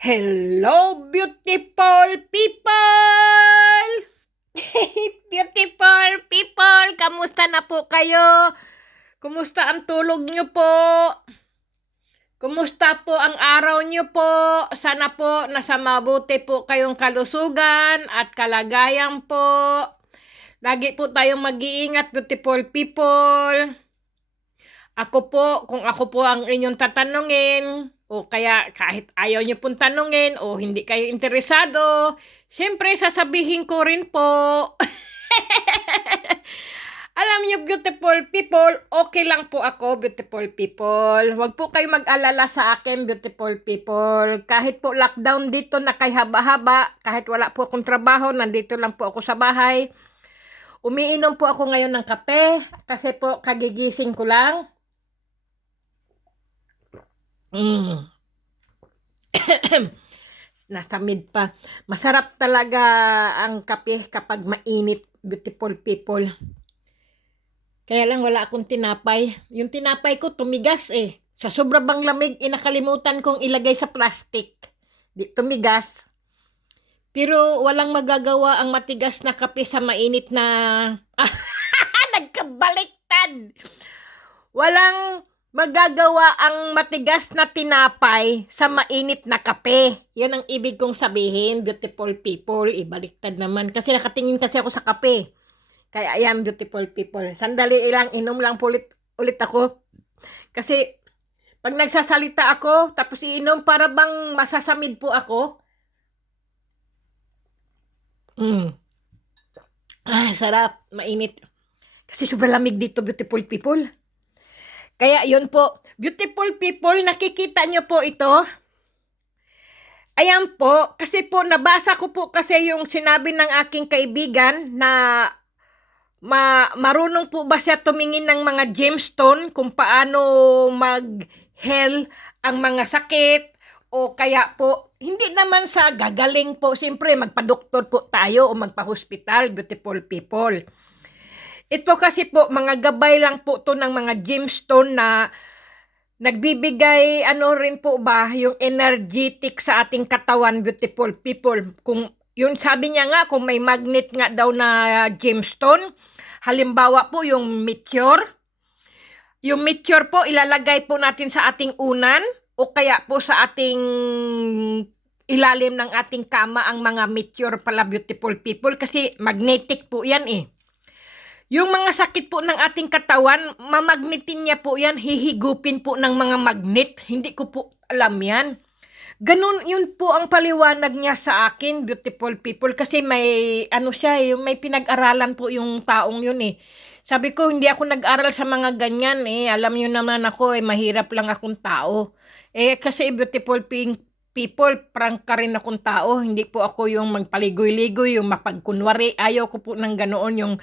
Hello, beautiful people! Beautiful people! Kamusta na po kayo? Kumusta ang tulog nyo po? Kumusta po ang araw nyo po? Sana po nasa mabuti po kayong kalusugan at kalagayan po. Lagi po tayong mag-iingat, beautiful people. Kung ako po ang inyong tatanungin, o kaya kahit ayaw niyo pong tanungin, o hindi kayo interesado, siyempre sasabihin ko rin po. Alam niyo, beautiful people, okay lang po ako, beautiful people. Huwag po kayo mag-alala sa akin, beautiful people. Kahit po lockdown dito na kay haba-haba, kahit wala po akong trabaho, nandito lang po ako sa bahay. Umiinom po ako ngayon ng kape, kasi po kagigising ko lang. Nasa mid pa. Masarap talaga ang kape kapag mainit, beautiful people. Kaya lang wala akong tinapay. Yung tinapay ko tumigas eh. Sa sobra bang lamig, nakalimutan kong ilagay sa plastic. Di tumigas. Pero walang magagawa ang matigas na kape sa mainit na... Nagkabaliktad! Walang magagawa ang matigas na tinapay sa mainit na kape. Yan ang ibig kong sabihin, beautiful people. Ibaliktad naman. Kasi nakatingin kasi ako sa kape. Kaya ayan, beautiful people. Sandali lang, inom lang po ulit ako. Kasi pag nagsasalita ako, tapos iinom, para bang masasamid po ako. Sarap, mainit. Kasi sobrang lamig dito, beautiful people. Kaya yun po, beautiful people, nakikita nyo po ito. Ayan po, kasi po nabasa ko po kasi yung sinabi ng aking kaibigan na marunong po ba siya tumingin ng mga gemstone kung paano mag-heal ang mga sakit, o kaya po hindi naman sa gagaling po, siyempre magpa-doktor po tayo o magpa-hospital, beautiful people. Ito kasi po, mga gabay lang po to ng mga gemstone na nagbibigay, rin po ba, yung energetic sa ating katawan, beautiful people. Kung, yun sabi niya nga, kung may magnet nga daw na gemstone, halimbawa po yung meteor. Yung meteor po, ilalagay po natin sa ating unan, o kaya po sa ating ilalim ng ating kama ang mga meteor pala, beautiful people, kasi magnetic po yan eh. Yung mga sakit po ng ating katawan, mamagnetin niya po yan, hihigupin po ng mga magnet. Hindi ko po alam yan. Ganun, yun po ang paliwanag niya sa akin, beautiful people. Kasi may, may pinag-aralan po yung taong yun eh. Sabi ko, hindi ako nag-aral sa mga ganyan eh. Alam nyo naman ako eh, mahirap lang akong tao. Kasi beautiful people, prank ka rin akong tao. Hindi po ako yung magpaligoy-ligoy, yung mapagkunwari. Ayaw ko po ng ganoon, yung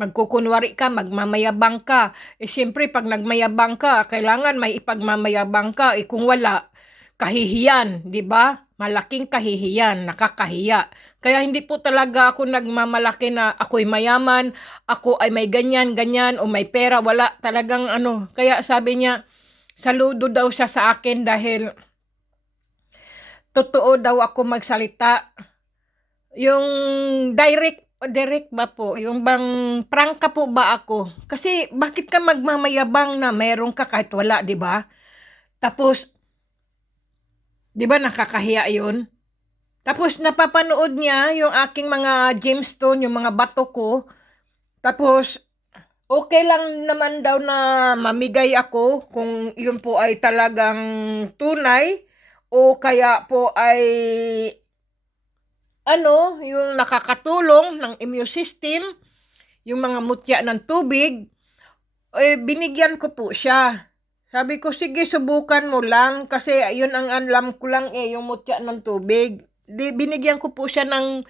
magkukunwari ka, magmamayabang ka. Siyempre, pag nagmayabang ka, kailangan may ipagmamayabang ka. Kung wala, kahihiyan, di ba? Malaking kahihiyan, nakakahiya. Kaya hindi po talaga ako nagmamalaki na ako'y mayaman, ako ay may ganyan, o may pera, wala talagang Kaya sabi niya, saludo daw siya sa akin dahil totoo daw ako magsalita. Yung direct ba po? Yung bang prangka po ba ako? Kasi bakit ka magmamayabang na meron ka kahit wala, di ba? Tapos, di ba nakakahiya yun? Tapos napapanood niya yung aking mga gemstone, yung mga bato ko. Tapos, okay lang naman daw na mamigay ako kung yun po ay talagang tunay, o kaya po ay yung nakakatulong ng immune system, yung mga mutya ng tubig, binigyan ko po siya. Sabi ko, sige, subukan mo lang, kasi yun ang alam ko lang yung mutya ng tubig. Binigyan ko po siya ng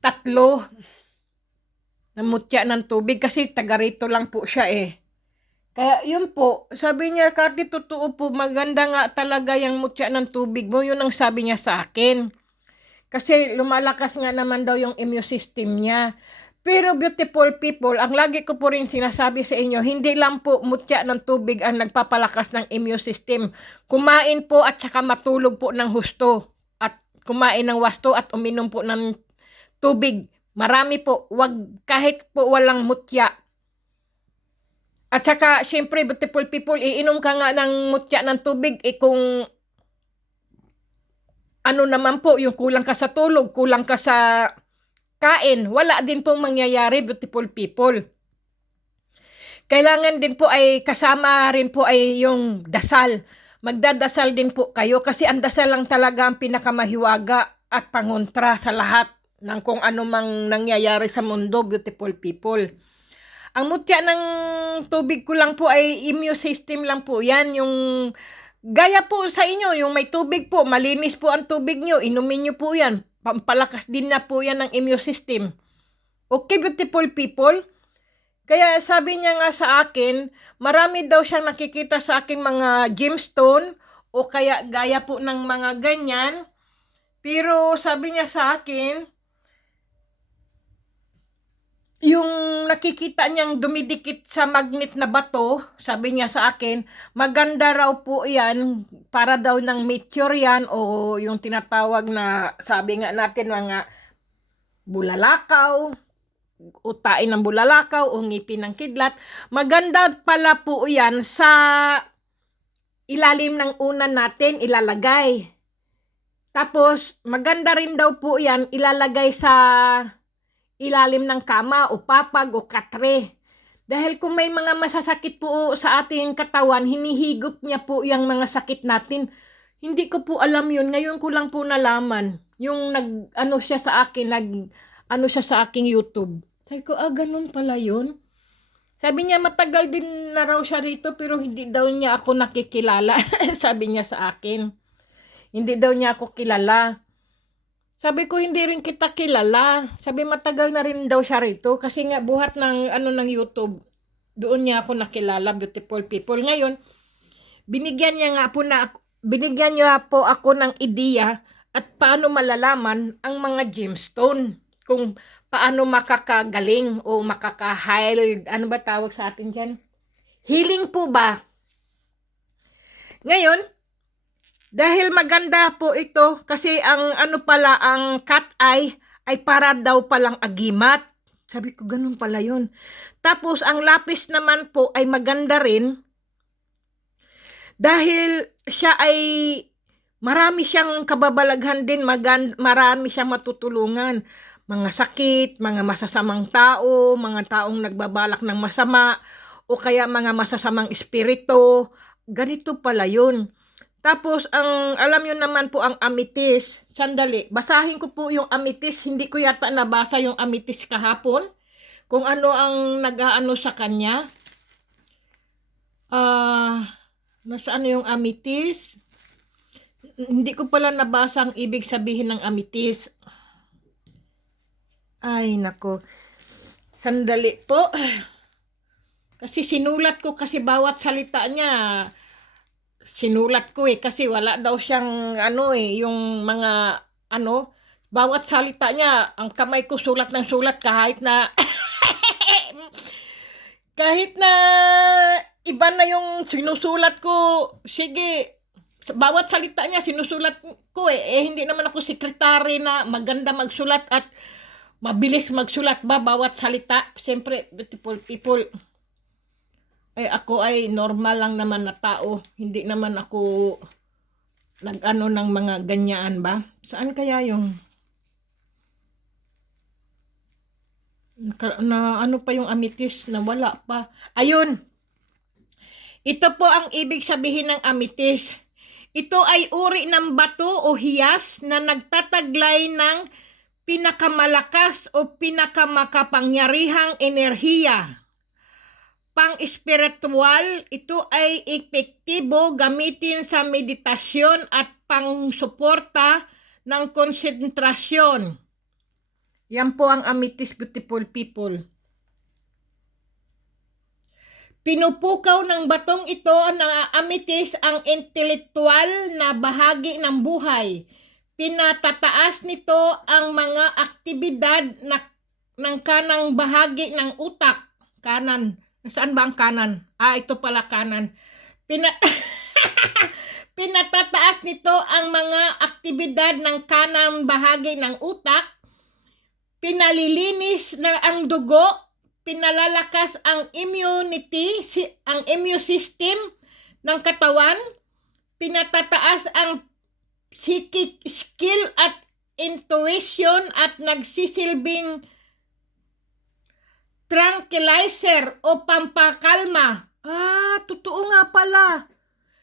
3 na mutya ng tubig, kasi taga rito lang po siya eh. Kaya yun po, sabi niya, Cardi, totoo po, maganda nga talaga yung mutya ng tubig mo, yun ang sabi niya sa akin. Kasi lumalakas nga naman daw yung immune system niya. Pero beautiful people, ang lagi ko po rin sinasabi sa inyo, hindi lang po mutya ng tubig ang nagpapalakas ng immune system. Kumain po at saka matulog po ng husto. At kumain ng wasto at uminom po ng tubig. Marami po, wag kahit po walang mutya. At saka, syempre, beautiful people, iinom ka nga ng mutya ng tubig, kung ano naman po, yung kulang ka sa tulog, kulang ka sa kain, wala din pong mangyayari, beautiful people. Kailangan din po ay kasama rin po ay yung dasal. Magdadasal din po kayo kasi ang dasal lang talaga ang pinakamahiwaga at pangontra sa lahat ng kung ano mang nangyayari sa mundo, beautiful people. Ang mutya ng tubig ko lang po ay immune system lang po yan. Yung gaya po sa inyo, yung may tubig po, malinis po ang tubig nyo, inumin nyo po yan. Pampalakas din na po yan ng immune system. Okay, beautiful people? Kaya sabi niya nga sa akin, marami daw siyang nakikita sa aking mga gemstone o kaya gaya po ng mga ganyan. Pero sabi niya sa akin, yung nakikita niyang dumidikit sa magnet na bato, sabi niya sa akin, maganda raw po yan, para daw ng meteor yan o yung tinatawag na, sabi nga natin, mga bulalakaw, utain ng bulalakaw o ngipin ng kidlat. Maganda pala po yan sa ilalim ng unan natin ilalagay. Tapos, maganda rin daw po yan ilalagay sa ilalim ng kama o papag o katre. Dahil kung may mga masasakit po sa ating katawan, hinihigop niya po yung mga sakit natin. Hindi ko po alam yun. Ngayon ko lang po nalaman. Yung nag-ano siya sa akin, nag-ano siya sa aking YouTube. Sabi ko, ganun pala yun. Sabi niya, matagal din na raw siya rito, pero hindi daw niya ako nakikilala. Sabi niya sa akin. Hindi daw niya ako kilala. Sabi ko, hindi rin kita kilala. Sabi, matagal na rin daw siya rito. Kasi nga, buhat ng, ng YouTube, doon niya ako nakilala, beautiful people. Ngayon, binigyan niya po ako ng ideya at paano malalaman ang mga gemstone. Kung paano makakagaling o makaka-heal. Ano ba tawag sa atin dyan? Healing po ba? Ngayon, dahil maganda po ito kasi ang pala ang cat eye ay para daw palang agimat. Sabi ko ganun pala yun. Tapos ang lapis naman po ay maganda rin dahil siya ay marami siyang kababalaghan din, marami siyang matutulungan. Mga sakit, mga masasamang tao, mga taong nagbabalak ng masama o kaya mga masasamang espiritu. Ganito pala yun. Tapos, alam nyo naman po ang amethyst. Sandali, basahin ko po yung amethyst. Hindi ko yata nabasa yung amethyst kahapon. Kung ano ang nag-aano sa kanya. Nasaan yung amethyst? Hindi ko pala nabasa ang ibig sabihin ng amethyst. Ay, nako. Sandali po. Kasi sinulat ko kasi bawat salita niya. Sinulat ko kasi wala daw siyang yung mga bawat salita niya, ang kamay ko sulat ng sulat kahit na kahit na iba na yung sinusulat ko. Sige, bawat salita niya sinusulat ko hindi naman ako sekretary na maganda magsulat at mabilis magsulat ba bawat salita. Siyempre, beautiful people, ako ay normal lang naman na tao. Hindi naman ako nag-ano ng mga ganyaan ba? Saan kaya yung na ano pa yung amethyst na wala pa? Ayun. Ito po ang ibig sabihin ng amethyst. Ito ay uri ng bato o hiyas na nagtataglay ng pinakamalakas o pinakamakapangyarihang enerhiya. Pang-espiritual, ito ay epektibo gamitin sa meditasyon at pang-suporta ng konsentrasyon. Yan po ang amethyst, beautiful people. Pinupukaw ng batong ito na amethyst ang intelektual na bahagi ng buhay. Pinatataas nito ang mga aktibidad na ng kanang bahagi ng utak. Kanan. Saan ba ang kanan? Ito pala kanan. Pinatataas nito ang mga aktibidad ng kanang bahagi ng utak, pinalilinis na ang dugo, pinalalakas ang ang immune system ng katawan, pinatataas ang psychic skill at intuition at nagsisilbing tranquilizer o pampakalma. Totoo nga pala.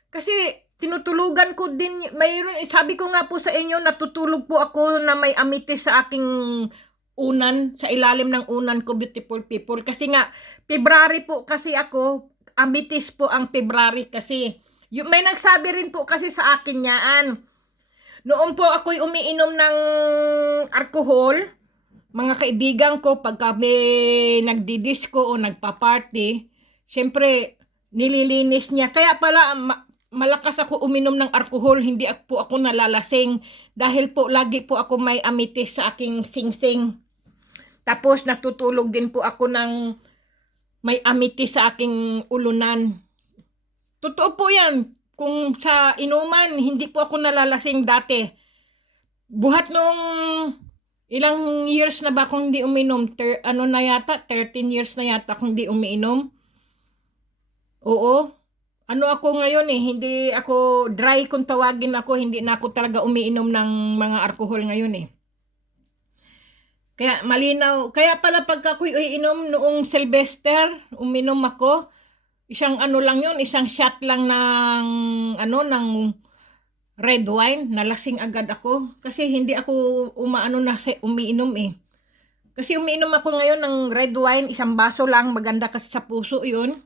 Kasi tinutulugan ko din, mayroon, sabi ko nga po sa inyo, natutulog po ako na may amethyst sa aking unan, sa ilalim ng unan ko, beautiful people. Kasi nga, February po kasi ako, amethyst po ang February kasi. May nagsabi rin po kasi sa akin yaan. Noon po ako'y umiinom ng alcohol, mga kaibigan ko, pag kami nagdidisco o nagpa-party, syempre, nililinis niya. Kaya pala, malakas ako uminom ng alcohol, hindi po ako nalalasing dahil po lagi po ako may amethyst sa aking singsing. Tapos natutulog din po ako ng may amethyst sa aking ulunan. Totoo po yan. Kung sa inuman, hindi po ako nalalasing dati. Buhat nung ilang years na ba akong hindi uminom? 13 years na yata akong hindi umiinom. Oo. Ano ako ngayon hindi ako dry kung tawagin ako, hindi na ako talaga umiinom ng mga alcohol ngayon Kaya malinaw, kaya pala pagka ako'y iinom noong Sylvester, uminom ako, isang lang yun, isang shot lang ng ng red wine, nalasing agad ako kasi hindi ako umiinom Kasi umiinom ako ngayon ng red wine, isang baso lang, maganda kasi sa puso 'yun.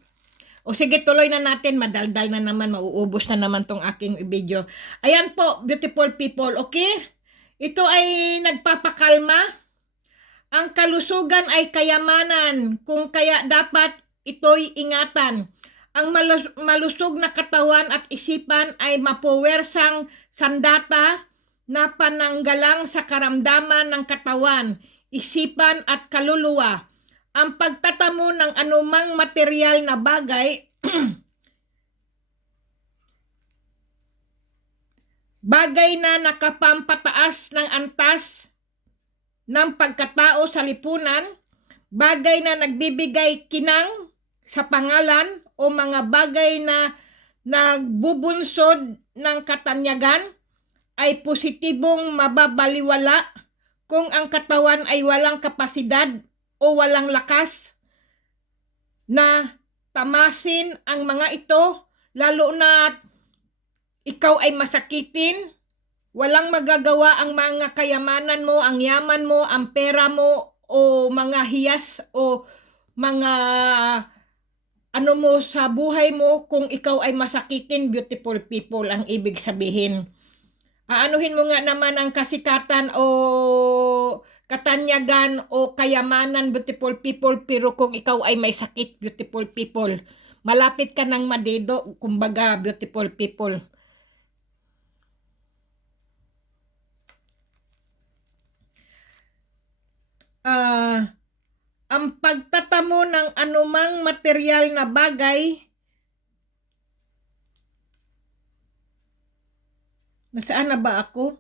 O sige, tuloy na natin. Madaldal na naman. Mauubos na naman tong aking video. Ayan po, beautiful people. Okay? Ito ay nagpapakalma. Ang kalusugan ay kayamanan. Kung kaya dapat ito'y ingatan. Ang malusog na katawan at isipan ay mapuwersang sandata na pananggalang sa karamdaman ng katawan, isipan at kaluluwa. Ang pagtatamo ng anumang material na bagay bagay na nakapampataas ng antas ng pagkatao sa lipunan, bagay na nagbibigay kinang sa pangalan o mga bagay na nagbubunsod ng katanyagan ay positibong mababaliwala kung ang katawan ay walang kapasidad o walang lakas na tamasin ang mga ito, lalo na ikaw ay masakitin, walang magagawa ang mga kayamanan mo, ang yaman mo, ang pera mo, o mga hiyas, o mga mo sa buhay mo kung ikaw ay masakitin, beautiful people, ang ibig sabihin. Aanuhin mo nga naman ang kasikatan o katanyagan o kayamanan, beautiful people, pero kung ikaw ay may sakit, beautiful people, malapit ka ng madedo, kumbaga, beautiful people. Ang pagtatamo ng anumang material na bagay, nasaan na ba ako?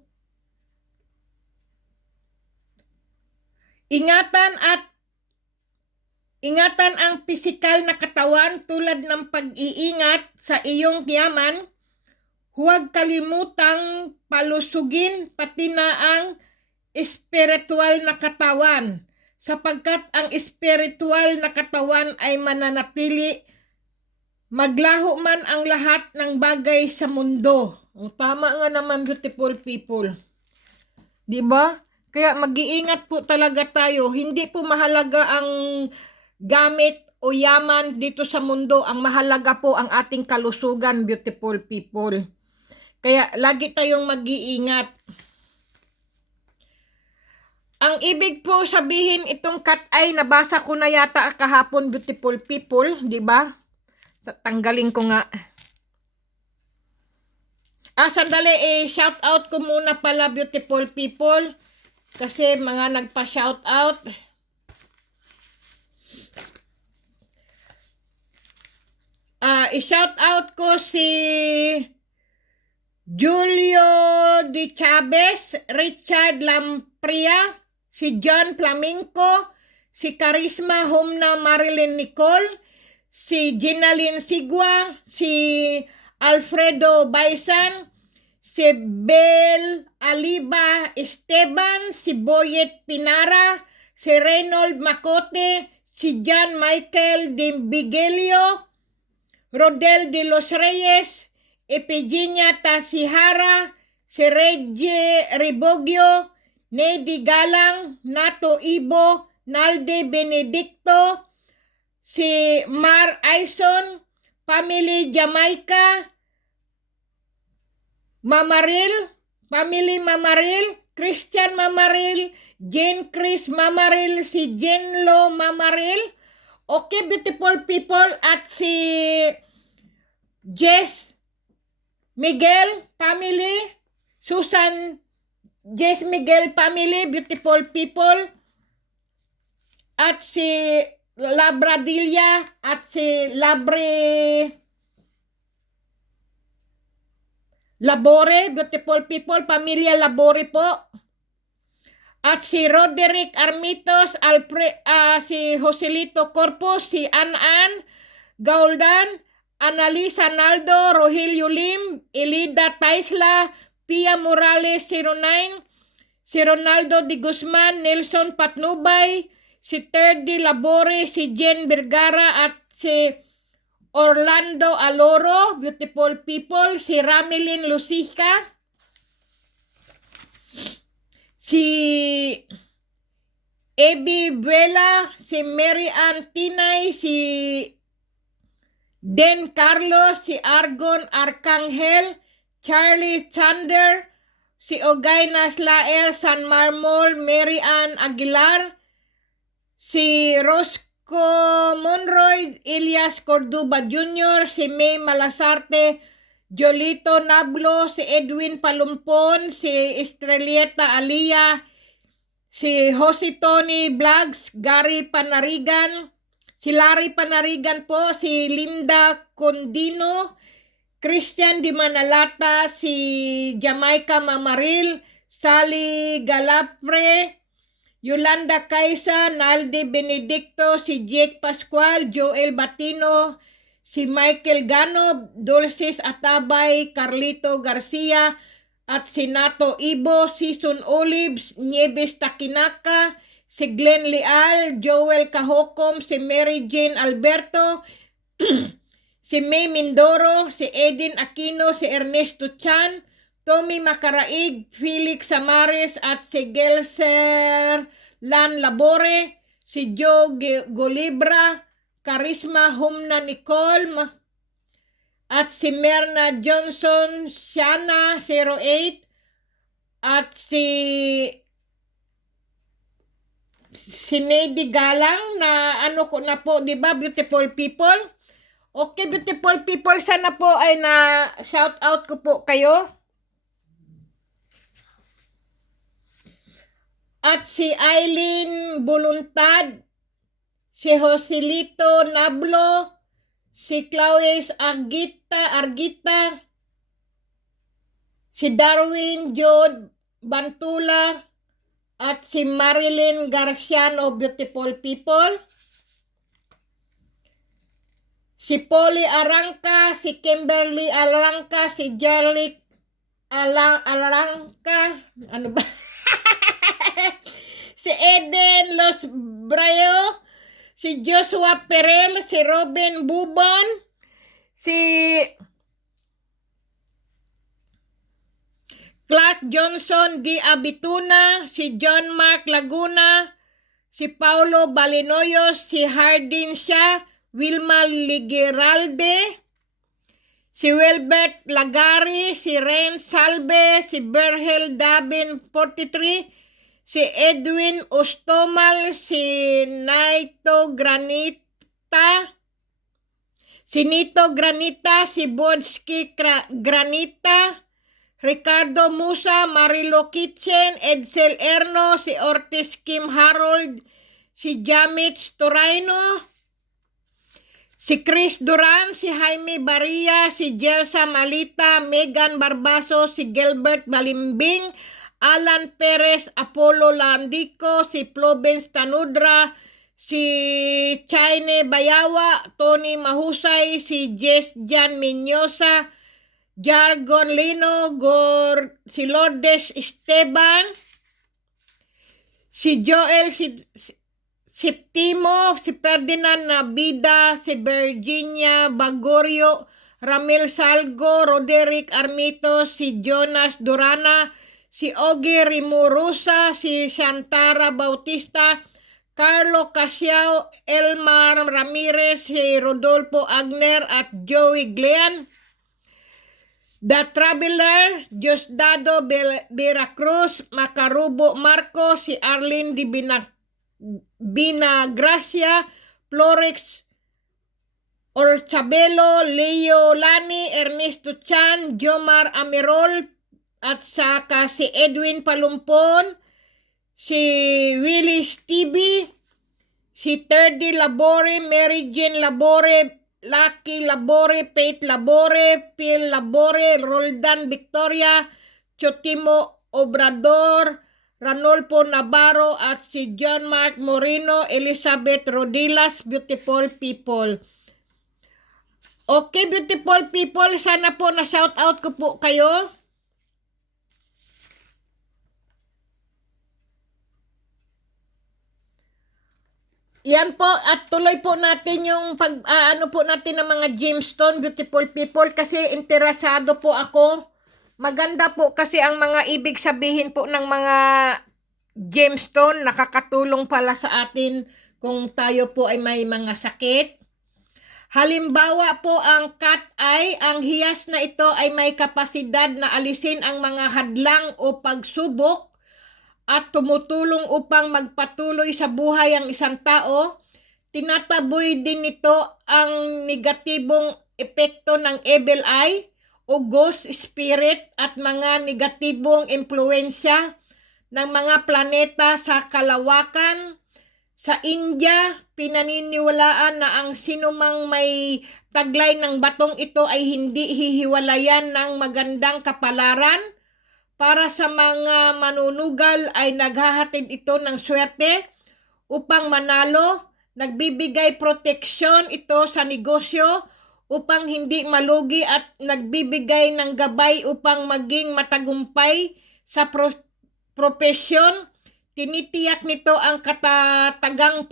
Ingatan ang pisikal na katawan tulad ng pag-iingat sa iyong yaman. Huwag kalimutang palusugin pati na ang espiritual na katawan, sapagkat ang espiritual na katawan ay mananatili maglaho man ang lahat ng bagay sa mundo. Tama nga naman, beautiful people. Diba? Kaya mag-iingat po talaga tayo. Hindi po mahalaga ang gamit o yaman dito sa mundo. Ang mahalaga po ang ating kalusugan, beautiful people. Kaya lagi tayong mag-iingat. Ang ibig po sabihin itong cat eye, nabasa ko na yata kahapon, beautiful people, di ba? Tanggalin ko nga. Sandali, shout out ko muna pala, beautiful people. Kasi mga nagpa-shout out. I-shout out ko si Julio Di Chavez, Richard Lampria, si John Flamenco, si Charisma Humna Marilyn Nicole, si Ginaline Sigua, si Alfredo Baisan, si Bel Aliba Esteban, si Boyet Pinara, si Reynold Macote, si John Michael de Bigelio, Rodel de los Reyes, Epigenia Tasihara, si Reggie Ribogio, Nedy Galang, Nato Ibo, Nalde Benedicto, si Mar Aison, Family Jamaica, Mamaril, Family Mamaril, Christian Mamaril, Jane Chris Mamaril, si Jenlo Mamaril. Okay, beautiful people, at si Jess Miguel family, Susan Jess Miguel family, beautiful people, at si Labradilla, at si Labore, beautiful people, pamilya Labore po. At si Roderick Armitos, si Joselito Corpus, si Anan Gauldan, Analisa Naldo, Rogelio Lim, Elida Taisla, Pia Morales 09, si Ronaldo Di Guzman, Nelson Patnubay, si Terdy Labore, si Jen Vergara, at si Orlando Aloro, beautiful people, si Ramelin Lucica, si Ebi Buela, si Mary Ann Tinay, si Den Carlos, si Argon Arcangel, Charlie Chander, si Ogay Naslaer San Marmol, Mary Ann Aguilar, si Rosco Monroy, Elias Cordoba Jr., si May Malasarte, Jolito Nablo, si Edwin Palumpon, si Estrelieta Alia, si Jose Tony Vlogs, Gary Panarigan, si Larry Panarigan po, si Linda Condino, Christian Di Manalata, si Jamaica Mamaril, Sally Galapre, Yolanda Kaisa, Nalde Benedicto, si Jake Pascual, Joel Batino, si Michael Gano, Dulces Atabay, Carlito Garcia, at si Nato Ibo, Season Olives, Nieves Takinaka, si Glenn Leal, Joel Cahokom, si Mary Jane Alberto, si May Mindoro, si Edin Aquino, si Ernesto Chan, Tommy Macaraig, Felix Samares, at si Gelser Lan Labore, si Joe Golibra, Charisma Humna Nicole, at si Merna Johnson, Shana 08, at si Nedy Galang na ano ko na po, di ba, beautiful people? Okay, beautiful people, sana po ay na shout out ko po kayo. At si Eileen Voluntad, si Joselito Nablo, si Claudius Argita, si Darwin Jod Bantula, at si Marilyn Garciano, beautiful people. Si Polly Arangka, si Kimberly Arangka, si Jarlic Arangka, ano ba? Si Eden Los Brayo, si Joshua Perel, si Robin Bubon, si Clark Johnson Di Abituna, si John Mark Laguna, si Paulo Balinoyos, si Hardin Shah, Wilma Ligeralde, si Wilbert Lagari, si Ren Salve, si Berhel Dabin 43, si Edwin Ostomal, si Naito Granita, si Nito Granita, si Bodski Granita, Ricardo Musa, Marilo Kitchen, Edsel Erno, si Ortiz Kim Harold, si Jamich Toraino, Si Chris Duran, si Jaime Barria, si Jelsa Malita, Megan Barbaso, si Gilbert Balimbing, Alan Perez, Apollo Landico, si Plovens Tanudra, si Chaine Bayawa, Tony Mahusay, si Jess Jan Minyosa, Jargon Lino, si Lourdes Esteban, si Joel, si Timo, si Ferdinand Nabida, si Virginia Bagorio, Ramil Salgo, Roderick Armito, si Jonas Durana, si Ogie Rimurusa, si Shantara Bautista, Carlo Casiao, Elmar Ramirez, si Rodolfo Agner at Joey Glean. The Traveler, Diosdado Veracruz, Macarubo Marco, si Arlene Di Binagracia, Florex Orchabelo, Leo Lani, Ernesto Chan, Jomar Amirol, at saka si Edwin Palumpon, si Willie Stevie, si Terdy Labore, Mary Jane Labore, Lucky Labore, Faith Labore, Phil Labore, Roldan Victoria, Chotimo Obrador, Ranolfo Navarro at si John Mark Moreno, Elizabeth Rodilas, beautiful people. Okay, beautiful people, sana po na shout out ko po kayo. Yan po, at tuloy po natin yung ano po natin ng mga gemstone, beautiful people, kasi interesado po ako. Maganda po kasi ang mga ibig sabihin po ng mga gemstone, nakakatulong pala sa atin kung tayo po ay may mga sakit. Halimbawa po ang cat eye, ang hiyas na ito ay may kapasidad na alisin ang mga hadlang o pagsubok at tumutulong upang magpatuloy sa buhay ang isang tao. Tinataboy din nito ang negatibong epekto ng evil eye o ghost spirit at mga negatibong impluensya ng mga planeta sa kalawakan. Sa India, pinaniniwalaan na ang sinumang may taglay ng batong ito ay hindi hihiwalayan ng magandang kapalaran. Para sa mga manunugal ay naghahatid ito ng swerte upang manalo. Nagbibigay proteksyon ito sa negosyo upang hindi malugi at nagbibigay ng gabay upang maging matagumpay sa profesyon. Tinitiyak nito ang katatagang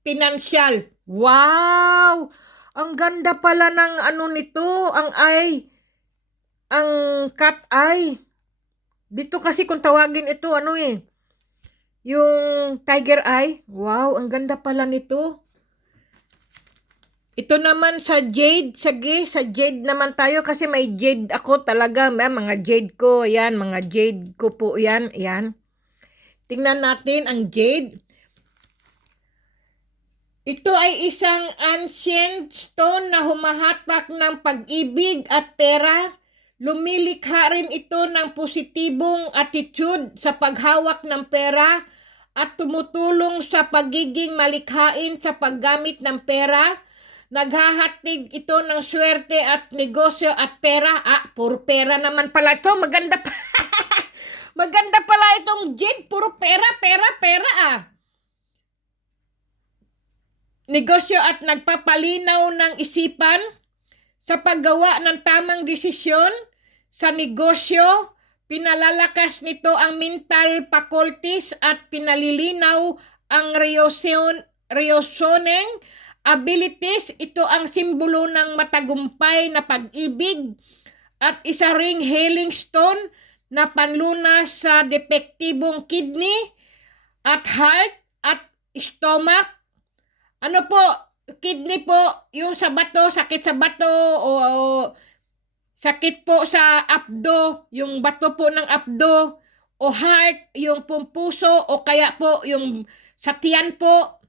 pinansyal. Wow! Ang ganda pala ng ano nito, ang cat eye. Dito kasi kung tawagin ito, yung tiger eye. Wow, ang ganda pala nito. Ito naman sa jade. Sige, sa jade naman tayo kasi may jade ako talaga. Mga jade ko, yan. Mga jade ko po yan. Yan. Tingnan natin ang jade. Ito ay isang ancient stone na humahatak ng pag-ibig at pera. Lumilikha rin ito ng positibong attitude sa paghawak ng pera at tumutulong sa pagiging malikhain sa paggamit ng pera. Naghahatid ito ng swerte at negosyo at pera. Puro pera naman pala ito. Maganda pa. Maganda pala itong jade. Puro pera. Negosyo at nagpapalinaw ng isipan sa paggawa ng tamang desisyon sa negosyo. Pinalalakas nito ang mental faculties at pinalilinaw ang reasoning abilities. Ito ang simbolo ng matagumpay na pag-ibig at isa ring healing stone na panlunas sa depektibong kidney at heart at stomach. Ano po, kidney po, yung sa bato, sakit sa bato o sakit po sa abdo, yung bato po ng abdo, o heart, yung puso, o kaya po yung sa tiyan po.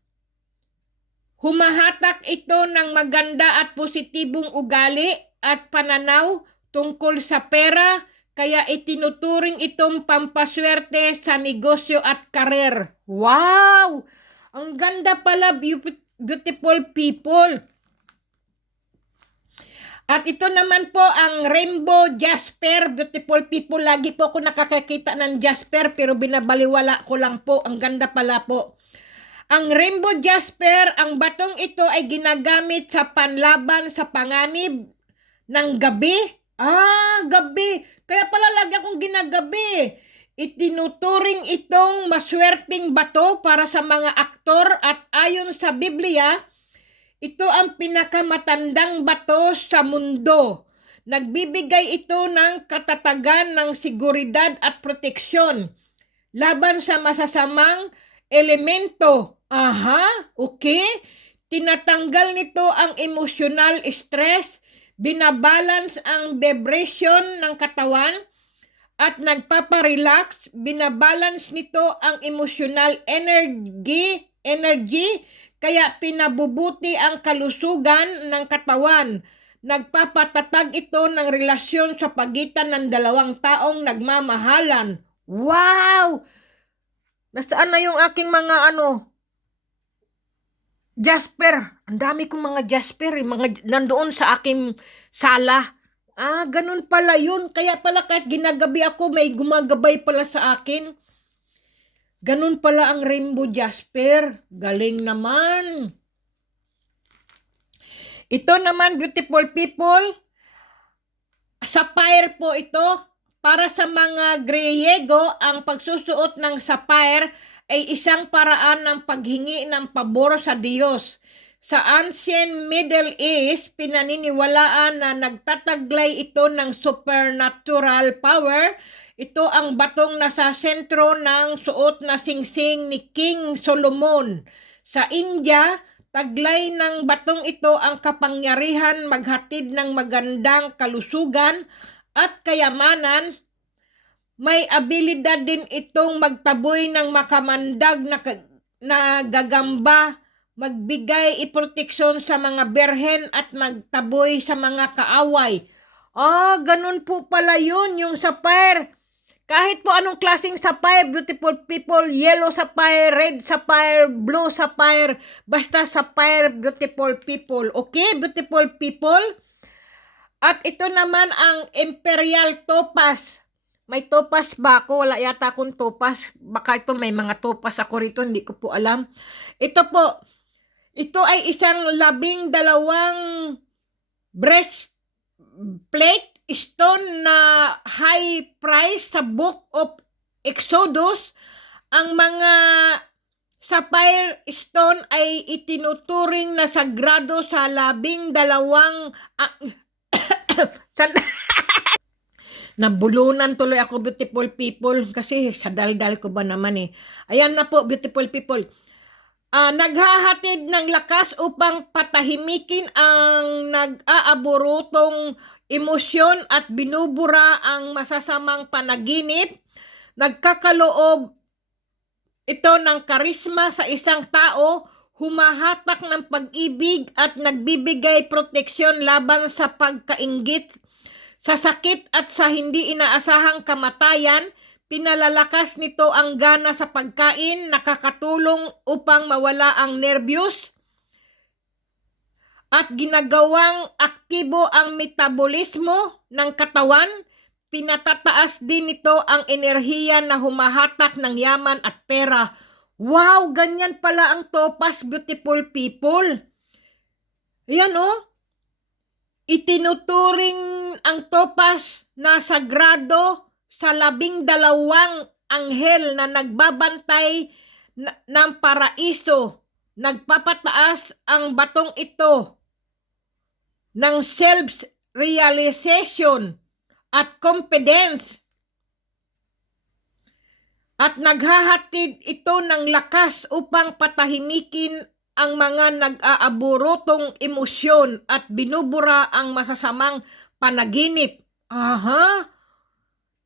Humahatak ito ng maganda at positibong ugali at pananaw tungkol sa pera, kaya itinuturing itong pampaswerte sa negosyo at karir. Wow! Ang ganda pala, beautiful people. At ito naman po ang Rainbow Jasper. Beautiful people, lagi po ako nakakakita ng Jasper pero binabaliwala ko lang po. Ang ganda pala po. Ang Rainbow Jasper, ang batong ito ay ginagamit sa panlaban sa panganib ng gabi. Gabi. Kaya pala lagi akong ginagabi. Itinuturing itong maswerteng bato para sa mga aktor at ayon sa Biblia, ito ang pinakamatandang bato sa mundo. Nagbibigay ito ng katatagan ng seguridad at proteksyon laban sa masasamang elemento. Okay. Tinatanggal nito ang emotional stress, binabalance ang vibration ng katawan, at nagpaparelax. Binabalance nito ang emotional energy, kaya pinabubuti ang kalusugan ng katawan. Nagpapatatag ito ng relasyon sa pagitan ng dalawang taong nagmamahalan. Wow! Nasaan na yung aking mga Jasper? Ang dami kong mga Jasper, mga nandoon sa aking sala. Ganun pala yun. Kaya pala kahit ginagabi ako, may gumagabay pala sa akin. Ganun pala ang Rainbow Jasper. Galing naman. Ito naman, beautiful people, sapphire po ito. Para sa mga Griego, ang pagsusuot ng sapphire ay isang paraan ng paghingi ng pabor sa Diyos. Sa ancient Middle East, pinaniniwalaan na nagtataglay ito ng supernatural power. Ito ang batong nasa sentro ng suot na singsing ni King Solomon. Sa India, taglay ng batong ito ang kapangyarihan maghatid ng magandang kalusugan at kayamanan. May abilidad din itong magtaboy ng makamandag na gagamba, magbigay proteksyon sa mga berhen at magtaboy sa mga kaaway. Ganun po pala yun, yung sapphire. Kahit po anong klaseng sapphire, beautiful people, yellow sapphire, red sapphire, blue sapphire, basta sapphire, beautiful people. Okay, beautiful people? At ito naman ang Imperial Topaz. May topaz ba ako? Wala yata akong topaz. Baka ito may mga topaz ako rito, hindi ko po alam. Ito po, ito ay isang 12 breastplate stone na high price sa Book of Exodus. Ang mga sapphire stone ay itinuturing na sagrado sa 12 nabulunan tuloy ako, beautiful people, kasi sa daldal ko ba naman Ayan na po, beautiful people. Naghahatid ng lakas upang patahimikin ang nag-aaburutong emosyon at binubura ang masasamang panaginip. Nagkakaloob ito ng karisma sa isang tao, humahatak ng pag-ibig at nagbibigay proteksyon laban sa pagkainggit, sa sakit at sa hindi inaasahang kamatayan. Pinalalakas nito ang gana sa pagkain, nakakatulong upang mawala ang nervyos at ginagawang aktibo ang metabolismo ng katawan. Pinatataas din nito ang enerhiya na humahatak ng yaman at pera. Wow, ganyan pala ang topaz, beautiful people. Ayan itinuturing ang topaz na sagrado sa 12 anghel na nagbabantay ng paraiso. Nagpapataas ang batong ito ng self-realization at confidence. At naghahatid ito ng lakas upang patahimikin ang mga nag-aaburotong emosyon at binubura ang masasamang panaginip.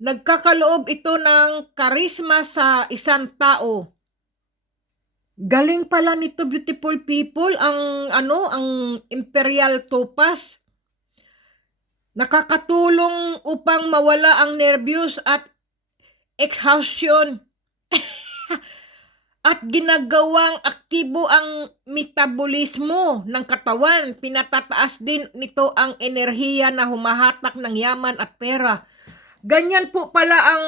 Nagkakaloob ito ng karisma sa isang tao. Galing pala nito, beautiful people, ang Imperial Topaz. Nakakatulong upang mawala ang nervyos at exhaustion. at ginagawang aktibo ang metabolismo ng katawan. Pinatataas din nito ang enerhiya na humahatak ng yaman at pera. Ganyan po pala ang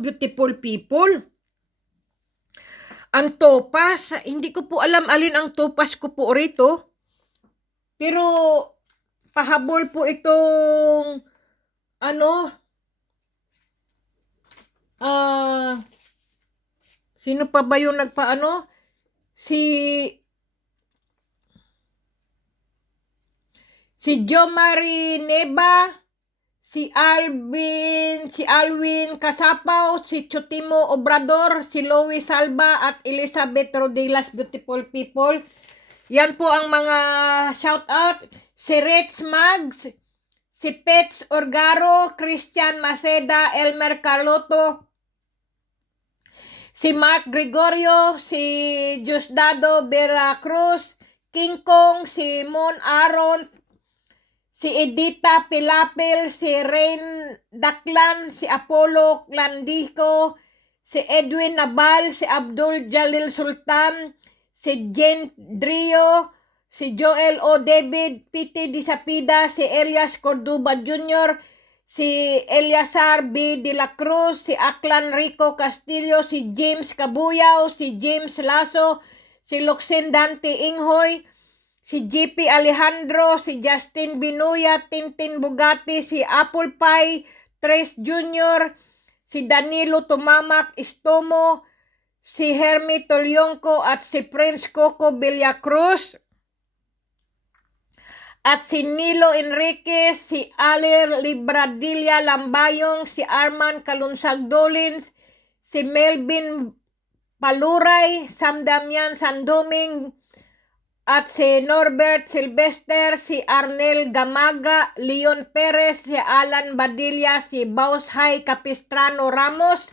beautiful people. Ang topas, hindi ko po alam alin ang topas ko po rito. Pero pahabol po itong sino pa ba yung si Jo Marie Neva, si Alwin Kasapaw, si Chotimo Obrador, si Louis Salva at Elizabeth Rodilas, beautiful people. Yan po ang mga shoutout. Si Rich Mags, si Pets Orgaro, Christian Maceda, Elmer Carloto, si Mark Gregorio, si Diosdado Vera Cruz, King Kong, si Mon Aaron, si Edita Pilapil, si Rain Daklan, si Apollo Clandico, si Edwin Nabal, si Abdul Jalil Sultan, si Jen Drio, si Joel O. David, Piti Disapida, si Elias Cordoba Jr., si Eliazar B. De la Cruz, si Aklan Rico Castillo, si James Cabuyao, si James Lasso, si Luxen Dante Inghoy, si JP Alejandro, si Justin Binuya, Tintin Bugatti, si Apple Pie, Tres Jr., si Danilo Tumamak Istomo, si Hermi Tolyonco at si Prince Coco Villacruz, at si Nilo Enriquez, si Alir Libradilla Lambayong, si Arman Kalunsag Dolins, si Melvin Paluray, Sam Damian Sandoming, at si Norbert Silvester, si Arnel Gamaga, Leon Perez, si Alan Badilla, si Baushay Capistrano Ramos.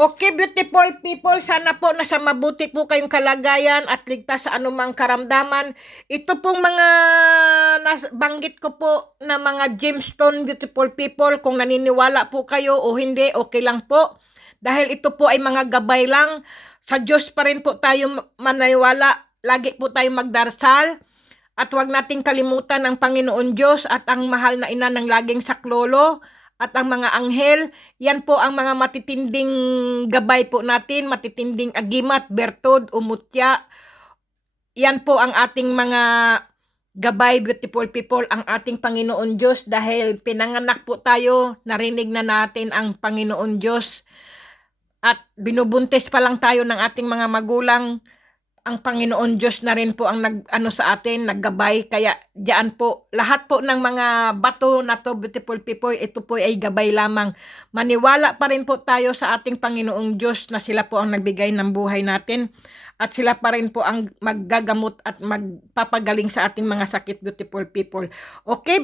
Okay, beautiful people, sana po nasa mabuti po kayong kalagayan at ligtas sa anumang karamdaman. Ito pong mga banggit ko po na mga gemstone, beautiful people, kung naniniwala po kayo o hindi, okay lang po. Dahil ito po ay mga gabay lang. Sa Diyos pa rin po tayo maniwala. Lagi po tayo magdarasal. At huwag nating kalimutan ang Panginoon Diyos at ang mahal na ina ng laging saklolo at ang mga anghel. Yan po ang mga matitinding gabay po natin, matitinding agimat, bertod, umutya. Yan po ang ating mga gabay, beautiful people, ang ating Panginoon Diyos. Dahil pinanganak po tayo, narinig na natin ang Panginoon Diyos. At binubuntis pa lang tayo ng ating mga magulang, ang Panginoon Diyos na rin po ang sa atin, naggabay. Kaya diyan po, lahat po ng mga bato na to, beautiful people, ito po ay gabay lamang. Maniwala pa rin po tayo sa ating Panginoong Diyos na sila po ang nagbigay ng buhay natin. At sila pa rin po ang maggagamot at magpapagaling sa ating mga sakit, beautiful people. Okay,